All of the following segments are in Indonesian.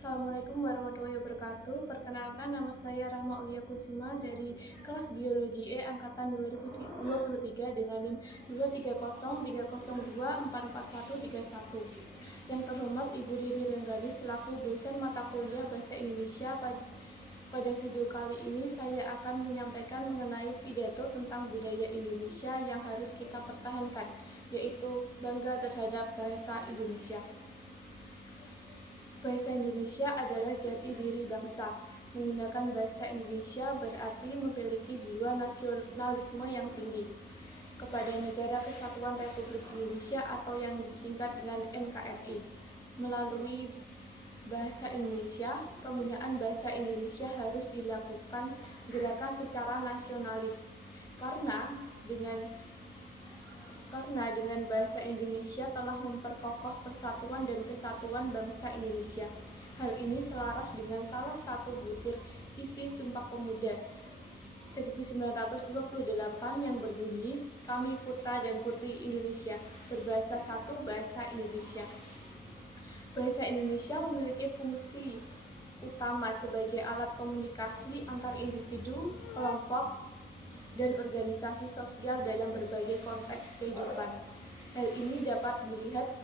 Assalamualaikum warahmatullahi wabarakatuh. Perkenalkan, nama saya Rahma Ulia Kusuma dari kelas Biologi E angkatan 2023 dengan NIM 23030244131. Yang terhormat Ibu Riri Renggali selaku dosen mata kuliah Bahasa Indonesia. Pada video kali ini saya akan menyampaikan mengenai pidato tentang budaya Indonesia yang harus kita pertahankan, yaitu bangga terhadap bahasa Indonesia. Bahasa Indonesia adalah jati diri bangsa. Menggunakan bahasa Indonesia berarti memiliki jiwa nasionalisme yang tinggi kepada Negara Kesatuan Republik Indonesia atau yang disingkat dengan NKRI. Melalui bahasa Indonesia, penggunaan bahasa Indonesia harus dilakukan gerakan secara nasionalis karena dengan bahasa Indonesia telah memperkokoh persatuan dan kesatuan bangsa Indonesia. Hal ini selaras dengan salah satu butir isi Sumpah Pemuda 1928 yang berbunyi, "Kami putra dan putri Indonesia, berbahasa satu, bahasa Indonesia." Bahasa Indonesia memiliki fungsi utama sebagai alat komunikasi antar individu, kelompok, dan organisasi sosial dalam berbagai konteks kehidupan. Hal ini dapat dilihat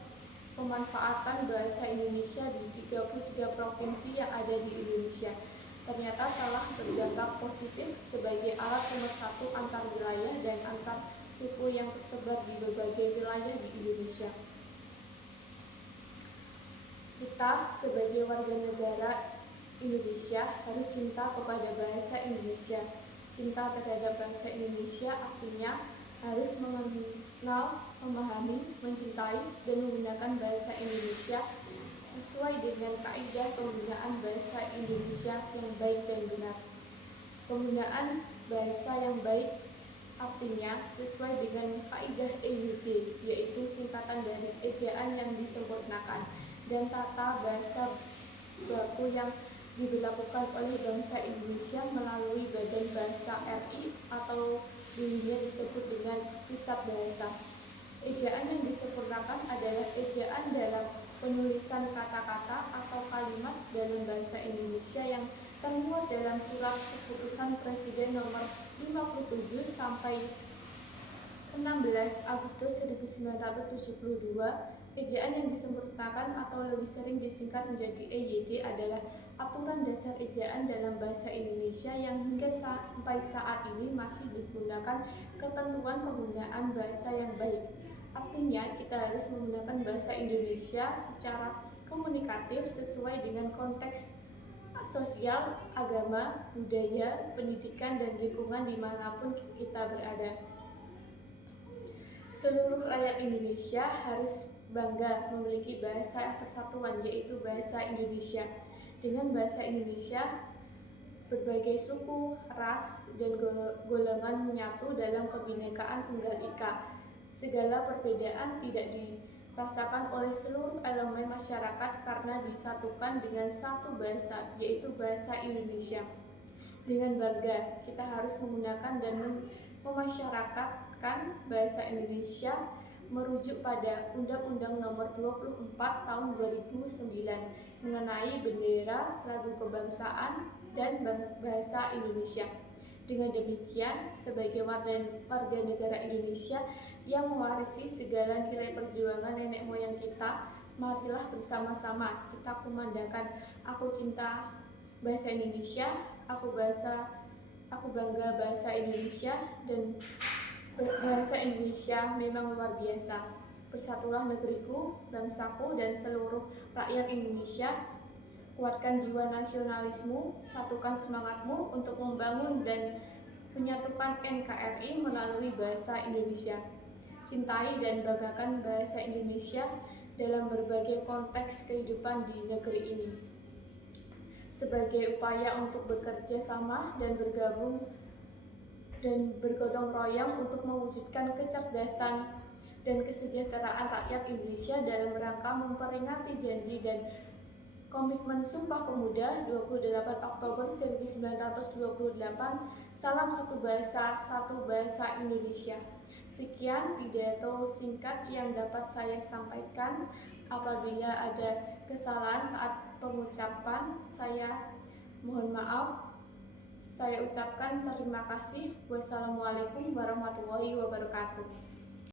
pemanfaatan bahasa Indonesia di 33 provinsi yang ada di Indonesia. Ternyata telah berdampak positif sebagai alat pemersatu antar wilayah dan antar suku yang tersebar di berbagai wilayah di Indonesia. Kita sebagai warga negara Indonesia harus cinta kepada bahasa Indonesia. Cinta terhadap bangsa Indonesia artinya harus mengenal, memahami, mencintai, dan menggunakan bahasa Indonesia sesuai dengan kaidah penggunaan bahasa Indonesia yang baik dan benar. Penggunaan bahasa yang baik artinya sesuai dengan kaidah EYD, yaitu singkatan dari ejaan yang disempurnakan, dan tata bahasa baku yang diberlakukan oleh bangsa Indonesia melalui Badan Bahasa RI atau dulunya disebut dengan Pusat Bahasa. Ejaan yang disempurnakan adalah ejaan dalam penulisan kata-kata atau kalimat dalam bahasa Indonesia yang termuat dalam Surat Keputusan Presiden nomor 57 sampai 16 Agustus 1972. Ejaan yang disempurnakan atau lebih sering disingkat menjadi EYD adalah Aturan Dasar Ejaan dalam Bahasa Indonesia yang hingga sampai saat ini masih digunakan ketentuan penggunaan bahasa yang baik. Artinya kita harus menggunakan bahasa Indonesia secara komunikatif sesuai dengan konteks sosial, agama, budaya, pendidikan, dan lingkungan dimanapun kita berada. Seluruh rakyat Indonesia harus bangga memiliki bahasa persatuan, yaitu bahasa Indonesia. Dengan bahasa Indonesia, berbagai suku, ras, dan golongan menyatu dalam kebinekaan Tunggal Ika. Segala perbedaan tidak dirasakan oleh seluruh elemen masyarakat karena disatukan dengan satu bahasa, yaitu bahasa Indonesia. Dengan bangga, kita harus menggunakan dan memasyarakatkan bahasa Indonesia merujuk pada Undang-Undang Nomor 24 Tahun 2009 mengenai bendera, lagu kebangsaan, dan bahasa Indonesia. Dengan demikian, sebagai warga negara Indonesia yang mewarisi segala nilai perjuangan nenek moyang kita, marilah bersama-sama kita kumandangkan "Aku cinta bahasa Indonesia, aku bangga bahasa Indonesia, dan bahasa Indonesia memang luar biasa. Bersatulah negeriku, bangsaku, dan seluruh rakyat Indonesia. Kuatkan jiwa nasionalismu, satukan semangatmu untuk membangun dan menyatukan NKRI melalui bahasa Indonesia. Cintai dan banggakan bahasa Indonesia dalam berbagai konteks kehidupan di negeri ini. Sebagai upaya untuk bekerja sama dan bergotong royong untuk mewujudkan kecerdasan dan kesejahteraan rakyat Indonesia dalam rangka memperingati janji dan komitmen Sumpah Pemuda 28 Oktober 1928, salam satu bahasa Indonesia. Sekian pidato singkat yang dapat saya sampaikan. Apabila ada kesalahan saat pengucapan, saya mohon maaf. Saya ucapkan terima kasih. Wassalamualaikum warahmatullahi wabarakatuh.